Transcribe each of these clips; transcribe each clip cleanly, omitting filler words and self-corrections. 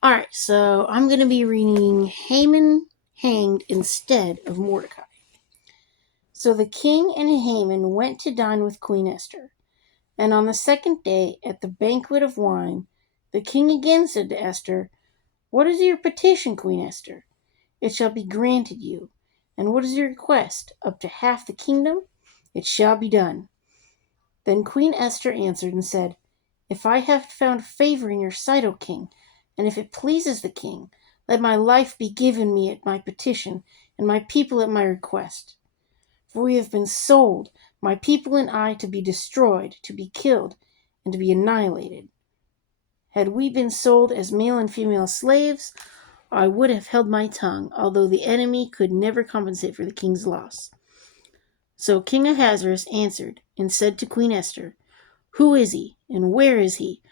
Alright, so I'm going to be reading Haman hanged instead of Mordecai. So the king and Haman went to dine with Queen Esther. And on the second day, at the banquet of wine, the king again said to Esther, "What is your petition, Queen Esther? It shall be granted you. And what is your request? Up to half the kingdom? It shall be done." Then Queen Esther answered and said, "If I have found favor in your sight, O king, and if it pleases the king, let my life be given me at my petition, and my people at my request. For we have been sold, my people and I, to be destroyed, to be killed, and to be annihilated. Had we been sold as male and female slaves, I would have held my tongue, although the enemy could never compensate for the king's loss." So King Ahasuerus answered and said to Queen Esther, "Who is he, and where is he?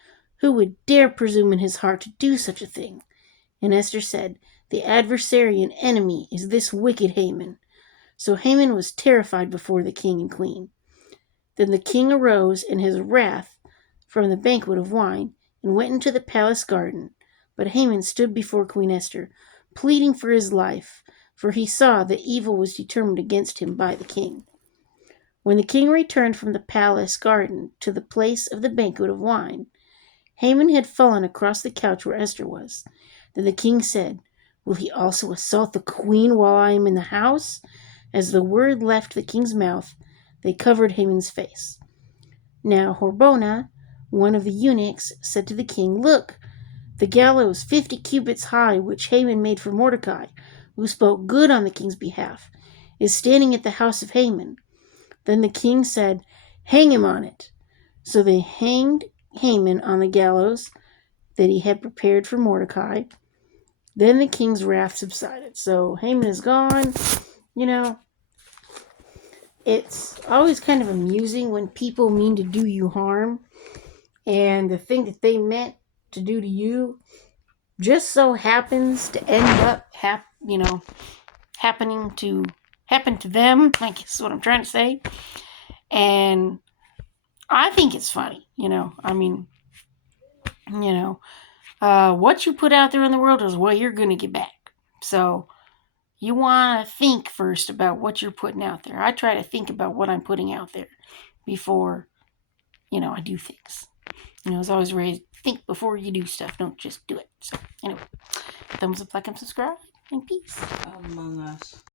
Who would dare presume in his heart to do such a thing?" And Esther said, "The adversary and enemy is this wicked Haman." So Haman was terrified before the king and queen. Then the king arose in his wrath from the banquet of wine and went into the palace garden. But Haman stood before Queen Esther, pleading for his life, for he saw that evil was determined against him by the king. When the king returned from the palace garden to the place of the banquet of wine, Haman had fallen across the couch where Esther was. Then the king said, "Will he also assault the queen while I am in the house?" As the word left the king's mouth, they covered Haman's face. Now Harbona, one of the eunuchs, said to the king, "Look, the gallows 50 cubits high, which Haman made for Mordecai, who spoke good on the king's behalf, is standing at the house of Haman." Then the king said, "Hang him on it." So they hanged Haman on the gallows that he had prepared for Mordecai. Then the king's wrath subsided. So Haman is gone. It's always kind of amusing when people mean to do you harm, and the thing that they meant to do to you just so happens to end up happen to them, I guess is what I'm trying to say. And I think it's funny, what you put out there in the world is what you're going to get back. So you want to think first about what you're putting out there. I try to think about what I'm putting out there before, I do things. As always raised, think before you do stuff. Don't just do it. So anyway, thumbs up, like, and subscribe, and peace. Among Us.